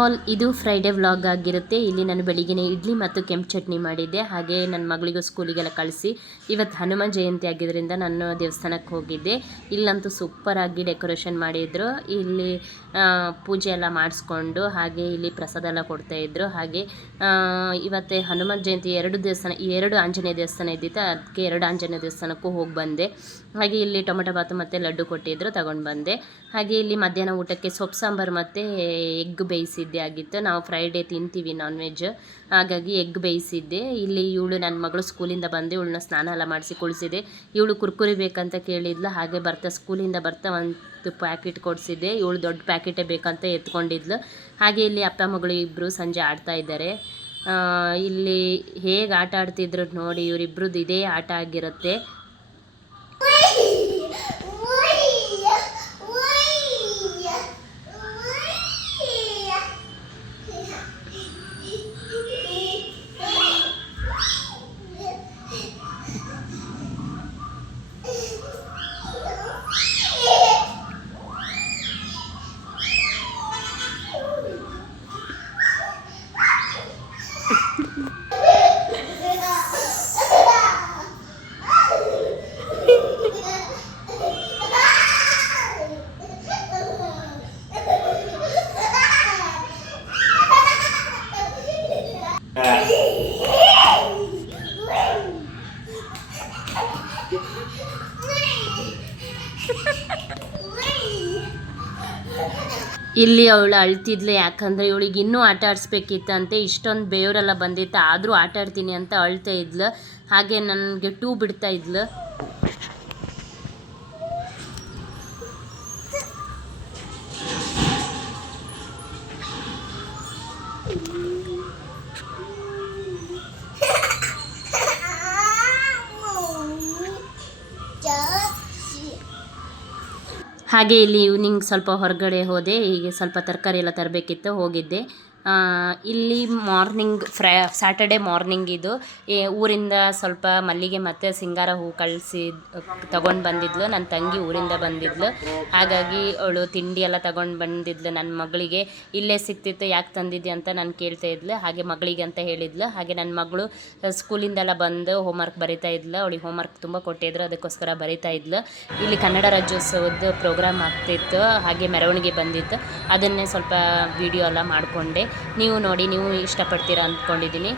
All ಇದು Friday vlog ಆಗಿರುತ್ತೆ. ಇಲ್ಲಿ ನಾನು ಬೆಳಿಗ್ಗೆ ಇಡ್ಲಿ ಮತ್ತು ಕೆಂಪು ಚಟ್ನಿ ಮಾಡಿದ್ದೆ. ಹಾಗೆ ನನ್ನ ಮಗಳಿಗೂ ಸ್ಕೂಲಿಗೆಲ್ಲ ಕಳಿಸಿ ಇವತ್ತು ಹನುಮಾನ್ ಜಯಂತಿ ಆಗಿದ್ದರಿಂದ ನಾನು ದೇವಸ್ಥಾನಕ್ಕೆ ಹೋಗಿದ್ದೆ. ಇಲ್ಲಂತೂ ಸೂಪರಾಗಿ ಡೆಕೋರೇಷನ್ ಮಾಡಿದ್ರು. ಇಲ್ಲಿ ಪೂಜೆ ಎಲ್ಲ ಮಾಡಿಸ್ಕೊಂಡು ಹಾಗೆ ಇಲ್ಲಿ ಪ್ರಸಾದ ಎಲ್ಲ ಕೊಡ್ತಾಯಿದ್ರು. ಹಾಗೆ ಇವತ್ತು ಹನುಮಾನ್ ಜಯಂತಿ ಎರಡು ಆಂಜನೇಯ ದೇವಸ್ಥಾನ ಇದ್ದಿತ್ತು. ಅದಕ್ಕೆ 2 ಆಂಜನೇಯ ದೇವಸ್ಥಾನಕ್ಕೂ ಹೋಗಿ ಬಂದೆ. ಹಾಗೆ ಇಲ್ಲಿ ಟೊಮೆಟೊ ಬಾತು ಮತ್ತು ಲಡ್ಡು ಕೊಟ್ಟಿದ್ರು, ತಗೊಂಡು ಬಂದೆ. ಹಾಗೆ ಇಲ್ಲಿ ಮಧ್ಯಾಹ್ನ ಊಟಕ್ಕೆ ಸೊಪ್ಪು ಸಾಂಬಾರು ಮತ್ತು ಎಗ್ ಬೇಯಿಸಿದ್ದೆ ಆಗಿತ್ತು. ನಾವು ಫ್ರೈಡೇ ತಿಂತೀವಿ ನಾನ್ ವೆಜ್, ಹಾಗಾಗಿ ಎಗ್ ಬೇಯಿಸಿದ್ದೆ. ಇಲ್ಲಿ ಇವಳು ನನ್ನ ಮಗಳು ಸ್ಕೂಲಿಂದ ಬಂದು ಇವಳನ್ನ ಸ್ನಾನ ಎಲ್ಲ ಮಾಡಿಸಿ ಕುಳಿಸಿದೆ. ಇವಳು ಕುರ್ಕುರಿ ಬೇಕಂತ ಕೇಳಿದ್ಲು. ಹಾಗೆ ಸ್ಕೂಲಿಂದ ಬರ್ತಾ ಒಂದು ಪ್ಯಾಕೆಟ್ ಕೊಡಿಸಿದ್ದೆ. ಇವಳು ದೊಡ್ಡ ಪ್ಯಾಕೆಟೇ ಬೇಕಂತ ಎತ್ಕೊಂಡಿದ್ಲು. ಹಾಗೆ ಇಲ್ಲಿ ಅಪ್ಪ ಮಗಳು ಇಬ್ಬರು ಸಂಜೆ ಆಡ್ತಾ ಇದ್ದಾರೆ. ಇಲ್ಲಿ ಹೇಗೆ ಆಟ ಆಡ್ತಿದ್ರು ನೋಡಿ, ಇವರಿಬ್ರದ್ದು ಇದೇ ಆಟ ಆಗಿರುತ್ತೆ. ಇಲ್ಲಿ ಅವಳು ಅಳ್ತಿದ್ಲು. ಯಾಕಂದರೆ ಇವಳಿಗೆ ಇನ್ನೂ ಆಟ ಆಡಿಸ್ಬೇಕಿತ್ತಂತೆ. ಇಷ್ಟೊಂದು ಬೇವರೆಲ್ಲ ಬಂದಿತ್ತು, ಆದರೂ ಆಟ ಆಡ್ತೀನಿ ಅಂತ ಅಳ್ತಾ ಇದ್ಲು. ಹಾಗೆ ನನಗೆ ಬಿಡ್ತಾ ಇದ್ಲು. ಹಾಗೆ ಇಲ್ಲಿ ಈವ್ನಿಂಗ್ ಸ್ವಲ್ಪ ಹೊರಗಡೆ ಹೋದೆ. ಹೀಗೆ ಸ್ವಲ್ಪ ತರಕಾರಿ ಎಲ್ಲ ತರಬೇಕಿತ್ತು, ಹೋಗಿದ್ದೆ. ಇಲ್ಲಿ ಮಾರ್ನಿಂಗ್ ಸ್ಯಾಟರ್ಡೆ ಮಾರ್ನಿಂಗ್ ಇದು ಊರಿಂದ ಸ್ವಲ್ಪ ಮಲ್ಲಿಗೆ ಮತ್ತು ಸಿಂಗಾರ ಹೂ ತಗೊಂಡು ಬಂದಿದ್ಲು. ನನ್ನ ತಂಗಿ ಊರಿಂದ ಬಂದಿದ್ಲು, ಹಾಗಾಗಿ ಅವಳು ತಿಂಡಿ ಎಲ್ಲ ತಗೊಂಡು ಬಂದಿದ್ಲು. ನನ್ನ ಮಗಳಿಗೆ ಇಲ್ಲೇ ಸಿಕ್ತಿತ್ತು, ಯಾಕೆ ತಂದಿದ್ದೆ ಅಂತ ನಾನು ಕೇಳ್ತಾ ಇದ್ಲು. ಹಾಗೆ ಮಗಳಿಗೆ ಅಂತ ಹೇಳಿದ್ಲು. ಹಾಗೆ ನನ್ನ ಮಗಳು ಸ್ಕೂಲಿಂದೆಲ್ಲ ಬಂದು ಹೋಮ್ವರ್ಕ್ ಬರಿತಾ ಇದ್ಲು. ಅವಳಿಗೆ ಹೋಮ್ವರ್ಕ್ ತುಂಬ ಕೊಟ್ಟಿದ್ರು, ಅದಕ್ಕೋಸ್ಕರ ಬರಿತಾ ಇದ್ಲು. ಇಲ್ಲಿ ಕನ್ನಡ ರಾಜ್ಯೋತ್ಸವದ ಪ್ರೋಗ್ರಾಮ್ ಆಗ್ತಿತ್ತು, ಹಾಗೆ ಮೆರವಣಿಗೆ ಬಂದಿತ್ತು. ಅದನ್ನೇ ಸ್ವಲ್ಪ ವಿಡಿಯೋ ಎಲ್ಲ ಮಾಡಿಕೊಂಡೆ. ನೀವು ನೋಡಿ, ನೀವು ಇಷ್ಟಪಡ್ತೀರಾ ಅಂದ್ಕೊಂಡಿದ್ದೀನಿ.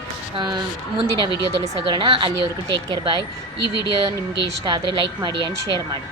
ಮುಂದಿನ ವಿಡಿಯೋದಲ್ಲಿ ಸಿಗೋಣ. ಅಲ್ಲಿವರೆಗೂ ಟೇಕ್ ಕೇರ್, ಬಾಯ್. ಈ ವಿಡಿಯೋ ನಿಮಗೆ ಇಷ್ಟ ಆದರೆ ಲೈಕ್ ಮಾಡಿ ಆ್ಯಂಡ್ ಶೇರ್ ಮಾಡಿ.